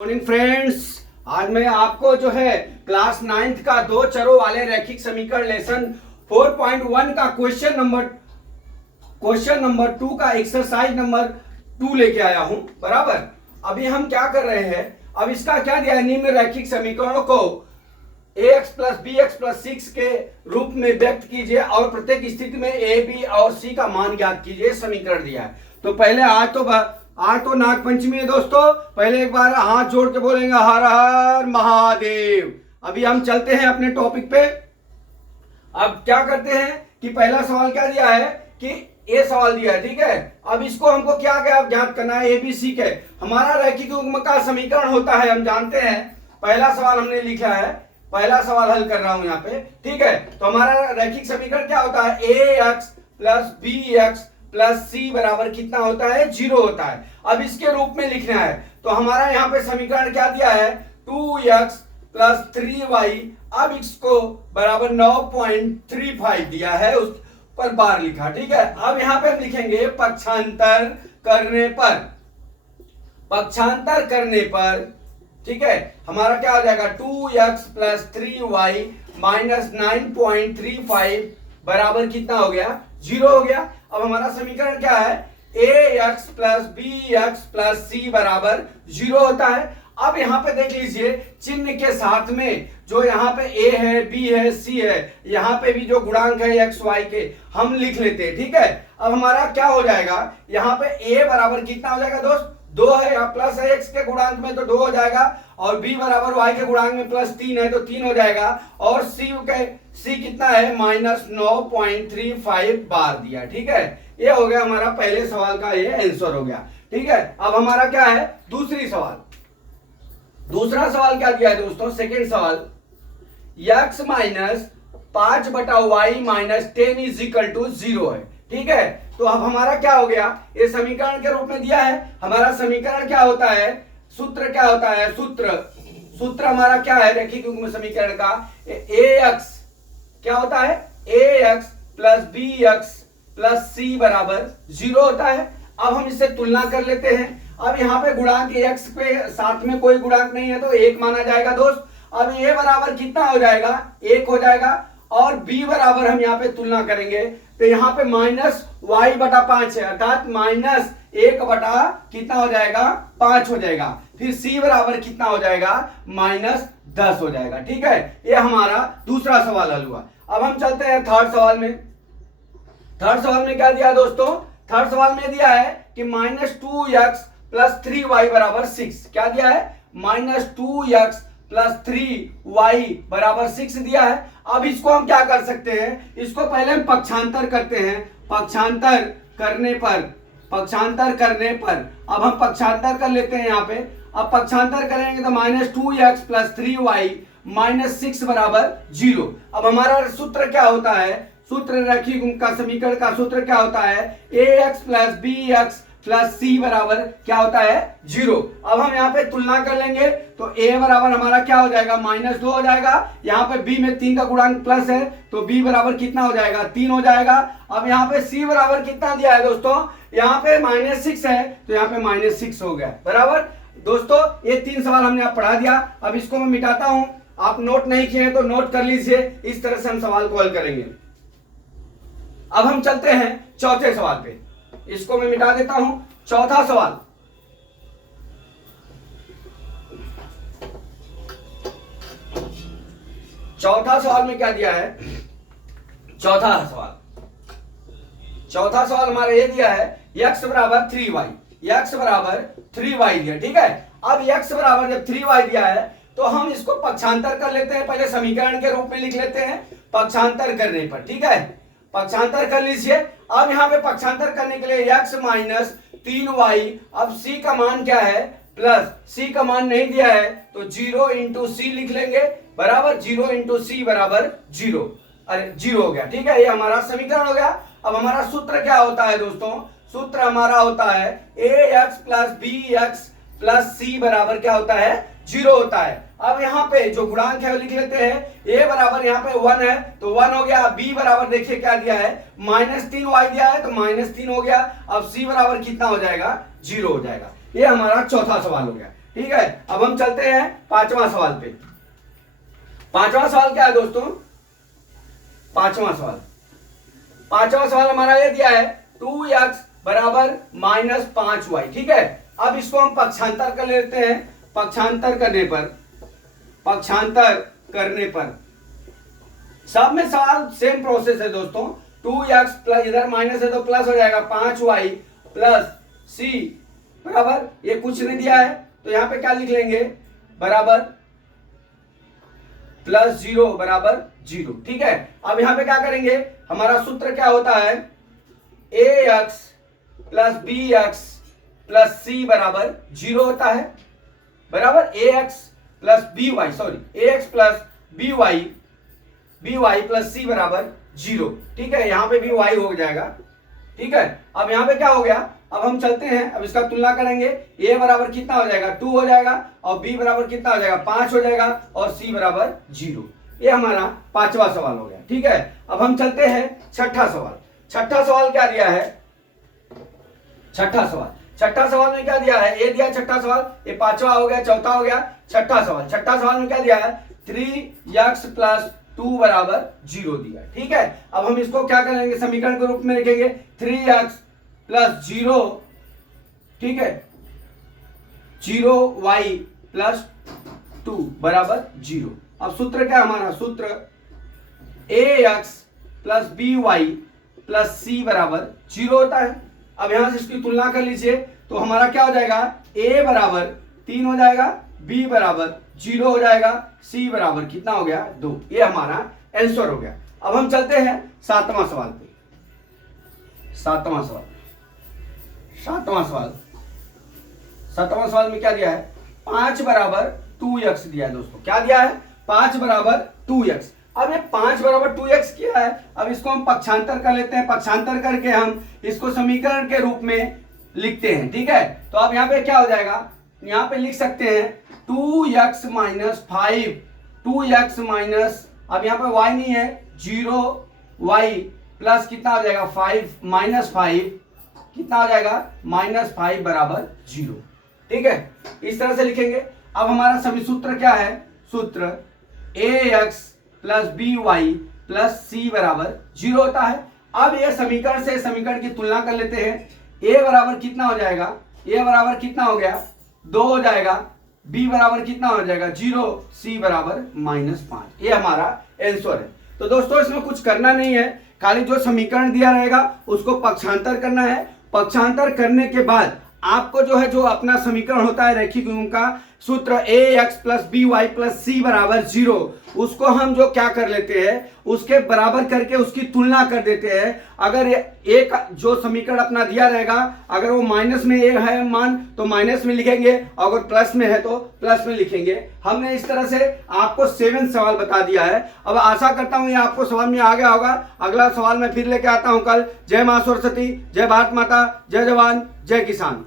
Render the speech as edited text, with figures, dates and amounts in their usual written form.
Morning friends, आज मैं आपको जो है क्लास 9th का दो चरों वाले रैखिक समीकरण लेसन 4.1 का क्वेश्चन नंबर 2 का एक्सरसाइज नंबर 2 लेके आया हूं। बराबर। अभी हम क्या कर रहे हैं, अब इसका क्या दिया है, निम्न रैखिक समीकरणों को ax plus b x plus 6 के रूप में व्यक्त कीजिए और प्रत्येक स्थिति में a, b और c का मान ज्ञात कीजिए। समीकरण दिया है। तो पहले आज तो नाग पंचमी है दोस्तों। पहले एक बार हाथ जोड़ के बोलेंगे हर हर महादेव। अभी हम चलते हैं अपने टॉपिक पे। अब क्या करते हैं कि पहला सवाल क्या दिया है कि ये सवाल दिया है, ठीक है। अब इसको हमको क्या क्या ज्ञात करना है, ए बी सी के। हमारा रैखिक युग्म का समीकरण होता है, हम जानते हैं। पहला सवाल हमने लिखा है, पहला सवाल हल कर रहा हूं यहाँ पे, ठीक है। तो हमारा रैखिक समीकरण क्या होता है, a x plus b x plus c बराबर कितना होता है, 0 होता है। अब इसके रूप में लिखना है, तो हमारा यहाँ पे समीकरण क्या दिया है, 2x प्लस 3y। अब इसको बराबर 9.35 दिया है, उस पर बार लिखा, ठीक है। अब यहाँ पे हम लिखेंगे पक्षांतर करने पर, ठीक है, हमारा क्या हो जाएगा 2x प्लस 3y माइनस 9.35 बराबर कितना हो गया, 0 हो गया। अब हमारा समीकरण क्या है, ax plus b x plus c बराबर 0 होता है। अब यहाँ पे देख लीजिए, चिन्ह के साथ में जो यहाँ पे a है, b है, c है, यहाँ पे भी जो गुणांक है x y के हम लिख लेते हैं, ठीक है। अब हमारा क्या हो जाएगा, यहाँ पे a बराबर कितना हो जाएगा दोस्त, 2 है, यहाँ प्लस है x के गुणांक में तो 2 हो जाएगा, और b बराबर y के गुणांक में प्लस 3 है तो 3 हो जाएगा, और c कितना है, माइनस 9.35 बार दिया, ठीक है। ये हो गया हमारा पहले सवाल का, ये आंसर हो गया, ठीक है। अब हमारा क्या है, दूसरा सवाल क्या दिया है दोस्तों, सेकेंड सवाल, x माइनस 5 बटा y minus 10 is equal to 0 है, ठीक है। तो अब हमारा क्या हो गया, ये समीकरण के रूप में दिया है। हमारा समीकरण क्या होता है, सूत्र क्या होता है, सूत्र हमारा क्या है रैखिक युग्म समीकरण का, ax क्या होता है, ax plus b x plus c बराबर 0 होता है। अब हम इससे तुलना कर लेते हैं। अब यहाँ पे गुणांक x पे साथ में कोई गुणांक नहीं है तो 1 माना जाएगा दोस्त। अब a बराबर कितना हो जाएगा, 1 हो जाएगा, और b बराबर हम यहाँ पे तुलना करेंगे तो यहाँ पे माइनस y बटा 5 है, अर्थात माइनस 1 बटा कितना हो जाएगा, 5 हो जाएगा। फिर c बराबर कितना हो जाएगा, माइनस 10 हो जाएगा, ठीक है। ये हमारा दूसरा सवाल हल हुआ। अब हम चलते हैं थर्ड सवाल में। थर्ड सवाल में क्या दिया है दोस्तों, थर्ड सवाल में दिया है कि माइनस 2x प्लस 3y बराबर 6। क्या दिया है, माइनस 2x प्लस 3y बराबर 6 दिया है। अब इसको हम क्या कर सकते हैं, इसको पहले हम पक्षांतर करते हैं। पक्षांतर करने पर अब हम पक्षांतर कर लेते हैं यहाँ पे। अब पक्षांतर करेंगे तो minus 2x plus 3y minus 6 बराबर 0। अब हमारा सूत्र क्या होता है, सूत्र रैखिक का समीकरण का सूत्र क्या होता है, ax plus b x plus c बराबर क्या होता है, 0। अब हम यहाँ पे तुलना कर लेंगे तो a बराबर हमारा क्या हो जाएगा, माइनस 2 हो जाएगा। यहाँ पे b में 3 का गुणांक प्लस है तो b बराबर कितना हो जाएगा, 3 हो जाएगा। अब यहाँ पे c बराबर कितना दिया है दोस्तों, यहाँ पे माइनस 6 है तो यहाँ पे माइनस 6 हो गया, बराबर। दोस्तों ये 3 सवाल हमने आप पढ़ा दिया। अब इसको मैं मिटाता हूं, आप नोट नहीं किए तो नोट कर लीजिए। इस तरह से हम सवाल को हल करेंगे। अब हम चलते हैं चौथे सवाल पे, इसको मैं मिटा देता हूं। चौथा सवाल, चौथा सवाल में क्या दिया है, चौथा सवाल हमारा ये दिया है x बराबर 3y, x बराबर 3y दिया, ठीक है। अब x बराबर जब 3y दिया है तो हम इसको पक्षांतर कर लेते हैं। पहले समीकरण के रूप में लिख लेते हैं पक्षांतर करने पर, ठीक है। पक्षांतर कर लीजिए। अब यहाँ पे पक्षांतर करने के लिए x माइनस 3y, अब c का मान क्या है, प्लस c का मान नहीं दिया है तो 0 इंटू सी लिख लेंगे, बराबर 0 इंटू सी बराबर 0। अरे 0 हो गया, ठीक है। ये हमारा समीकरण हो गया। अब हमारा सूत्र क्या होता है दोस्तों, सूत्र हमारा होता है ax plus b x plus c बराबर क्या होता है, 0 होता है। अब यहाँ पे जो गुणांक है वो लिख लेते हैं। a बराबर यहाँ पे 1 है तो 1 हो गया। b बराबर देखिए क्या दिया है, माइनस 3y दिया है तो माइनस 3 हो गया। अब c बराबर कितना हो जाएगा, 0 हो जाएगा। ये हमारा चौथा सवाल हो गया, ठीक है, अब हम चलते हैं पांचवा सवाल पे। पांचवा सवाल क्या है दोस्तों? पांचवा सवाल हमारा ये दिया है 2x बराबर -5y। ठीक है, अब इसको हम पक्षांतर कर लेते हैं। पक्षांतर करने पर सब में सवाल सेम प्रोसेस है दोस्तों। 2x प्लस इधर माइनस है तो प्लस हो जाएगा 5y प्लस c बराबर, ये कुछ नहीं दिया है तो यहां पे क्या लिख लेंगे, बराबर +0 बराबर 0। ठीक है, अब यहां पे क्या करेंगे, हमारा सूत्र क्या होता है, ax plus bx plus c बराबर 0 होता है, बराबर ax plus by plus c बराबर 0। ठीक है, यहां पे भी y हो जाएगा। ठीक है, अब यहां पे क्या हो गया, अब हम चलते हैं, अब इसका तुलना करेंगे। a बराबर कितना हो जाएगा, 2 हो जाएगा, और b बराबर कितना हो जाएगा, 5 हो जाएगा, और c बराबर 0। ये हमारा पांचवा सवाल हो गया। ठीक है, अब हम चलते हैं छठा सवाल। छठा सवाल क्या दिया है, छठा सवाल में क्या दिया है, ये दिया छठा सवाल, ये पांचवा हो गया, चौथा हो गया, छठा सवाल में क्या दिया है, 3x प्लस 2 बराबर 0 दिया। ठीक है, अब हम इसको क्या करेंगे, समीकरण के रूप में लिखेंगे 3x प्लस 0, ठीक है, 0y प्लस 2 बराबर 0। अब सूत्र क्या है हमारा, सूत्र ax plus by plus c बराबर 0 होता है। अब यहां से इसकी तुलना कर लीजिए तो हमारा क्या हो जाएगा, a बराबर 3 हो जाएगा, b बराबर 0 हो जाएगा, c बराबर कितना हो गया, 2। ये हमारा आंसर हो गया। अब हम चलते हैं सातवां सवाल पे। सातवां सवाल में क्या दिया है, 5 बराबर 2x दिया है दोस्तों। क्या दिया है, 5 बराबर 2x। अब ये 5 बराबर 2x क्या है, अब इसको हम पक्षांतर कर लेते हैं। पक्षांतर करके हम इसको समीकरण के रूप में लिखते हैं। ठीक है, तो अब यहाँ पे क्या हो जाएगा, यहाँ पे लिख सकते हैं 2x माइनस 5, 2x माइनस, अब यहाँ पे y नहीं है, 0y प्लस कितना हो जाएगा 5 माइनस 5 कितना हो जाएगा, -5 बराबर 0। ठीक है, इस तरह से लिखेंगे। अब हमारा सभी सूत्र क्या है, सूत्र ax plus by plus c बराबर 0 होता है। अब ये समीकरण से समीकरण की तुलना कर लेते हैं। a बराबर कितना हो जाएगा, a बराबर कितना हो गया, 2 हो जाएगा, b बराबर कितना हो जाएगा 0, c बराबर -5। ये हमारा आंसर है। तो दोस्तों इसमें कुछ करना नहीं है, खाली जो समीकरण दिया रहेगा उसको पक्षांतर करना है। पक्षांतर करने के बाद आपको जो है, जो अपना समीकरण होता है रैखिक विभव का सूत्र ax plus by plus c बराबर 0, उसको हम जो क्या कर लेते हैं, उसके बराबर करके उसकी तुलना कर देते हैं। अगर एक जो समीकरण अपना दिया रहेगा, अगर वो माइनस में एक है मान तो माइनस में लिखेंगे, अगर प्लस में है तो प्लस में लिखेंगे। हमने इस तरह से आपको 7 सवाल बता दिया है। अब आशा करता हूं ये आपको समझ में आ गया होगा। अगला सवाल मैं फिर लेके आता हूं कल। जय मां सरस्वती, जय भारत माता, जय जवान, जय किसान।